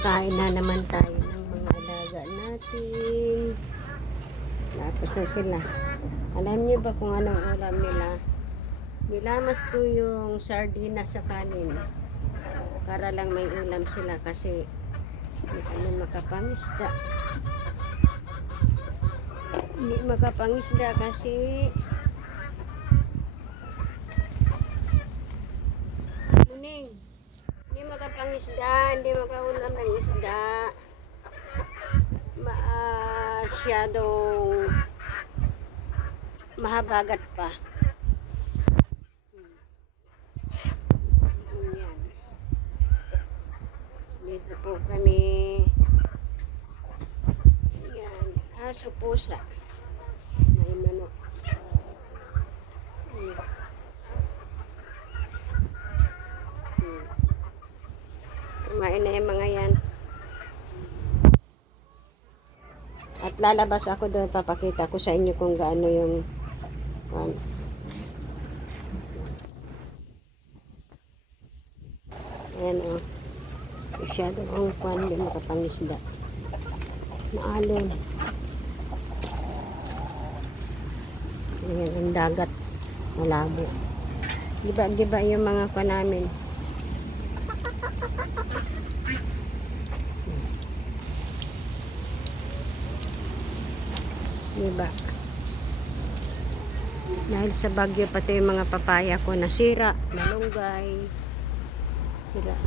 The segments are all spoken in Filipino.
Kakain na naman tayo ng mga alaga natin. Tapos na sila. Alam niyo ba kung anong ulam nila? Nilamas ko yung sardinas sa kanin. Para lang may ulam sila kasi hindi kami makapangisda. Hindi makapangisda kasi Muning, hindi makapangisda, hindi makaulam ng isda. Masyadong mahabagat pa. Yan. Dito po kami. Yan. Aso, pusa. May manok. Kumain na yung mga yan. At lalabas ako doon, papakita ko sa inyo kung gaano yung ayan o. Masyado ang kwan, hindi makapangisda. Maalon. Ayan ang dagat. Malabo. Giba-giba yung mga kwan namin. Diba? Dahil sa bagyo pati yung mga papaya ko nasira, malunggay,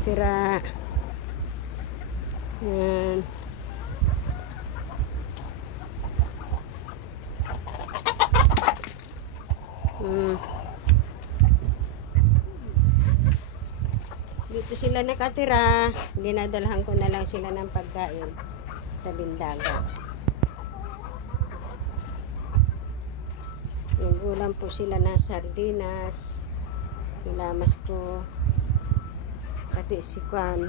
sira. Yan. Dito sila nakatira, dinadalhan ko na lang sila ng pagkain sa bindaga. Yung ulam po sila ng sardinas, nilamas ko, pati si Kwan.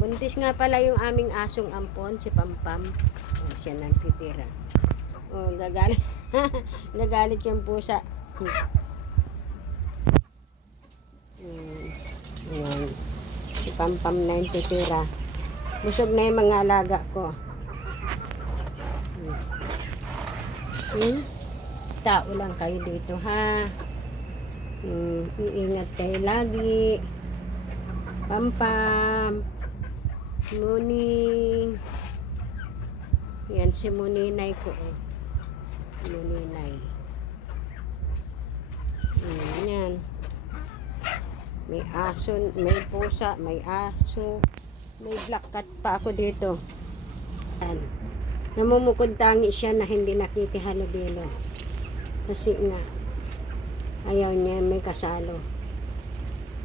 Buntis nga pala yung aming asong ampon, si Pampam. Siya nang titira. Gagalit. Gagalit yung pusa. Ayan. Si Pampam na yung titira. Busog na yung mga alaga ko. Tao lang kayo dito, ha? Iingat kayo lagi. Pampam. Muning. Yan si Muninay ko. Muninay. Yan. May aso, may pusa, may aso. May black cat pa ako dito. Yan. Namumukod tangi siya na hindi nakikihalubilo. Kasi nga, ayaw niya may kasalo.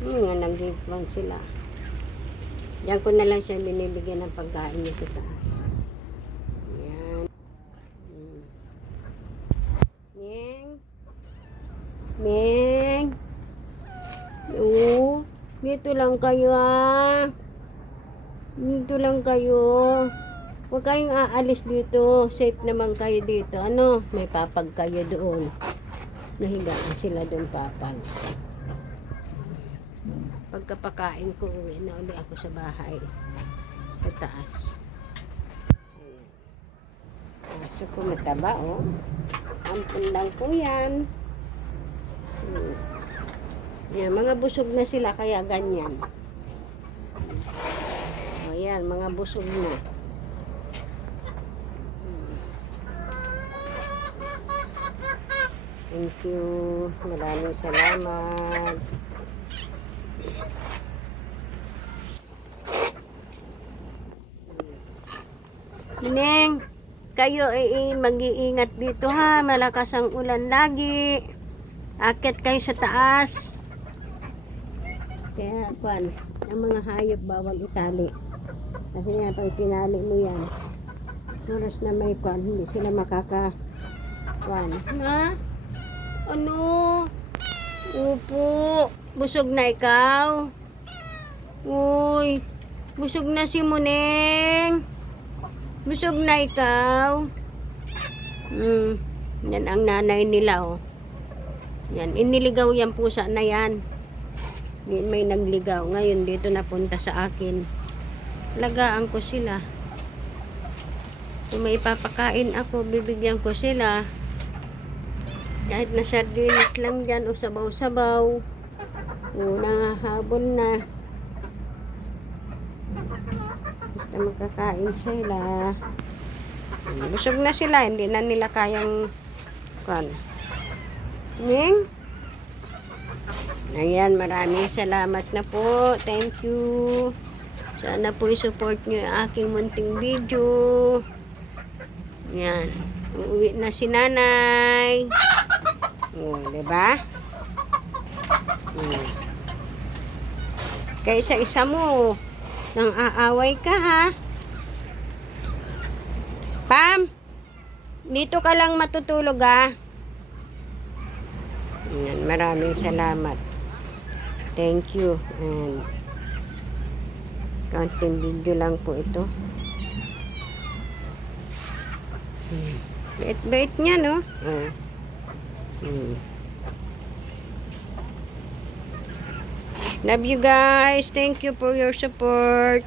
Nga nag-give sila. Yan ko na lang siya binibigyan ng pagkain niya sa taas. Yan. Neng. Neng. Oo. Dito lang kayo, ha. Dito lang kayo. Huwag kayong aalis dito. Safe naman kayo dito. Ano? May papag kayo doon. Nahigaan sila doon papag. Pagkapakain ko, uwi na uli ako sa bahay. Sa taas. Aso ko mataba, oh. Ampun lang po yan. Yan, mga busog na sila kaya ganyan. Ayan, mga busog na. Thank you. Maraming salamat. Neng, kayo ay mag-iingat dito, ha. Malakas ang ulan lagi. Akit kayo sa taas. Kaya, kwan, ang mga hayop bawal itali. Kasi nga, pag tinali mo yan, oras na may kwan, hindi sila makaka-kwan. Ha? Ano? Upo. Busog na ikaw? Uy. Busog na si Muneng. Busog na ikaw? Yan ang nanay nila, oh. Yan. Iniligaw yan pusa na yan. May nagligaw. Ngayon dito napunta sa akin. lagaan ko sila. Kung may ipapakain ako, bibigyan ko sila. Kahit na sardinas lang dyan o sabaw-sabaw. O nangahabol na. Basta magkakain sila. Busog na sila. Hindi na nila kayang Ning? Ayan, maraming salamat na po. Thank you. Sana po i-support nyo yung aking munting video. Ayan. Uuwi na si nanay. O, diba? Kaya isa-isa mo. Nang aaway ka, ha? Pam! Dito ka lang matutulog, ha? Ayan, maraming salamat. Thank you. And counting video lang po ito. Bait-bait niya, no? Love you guys. Thank you for your support.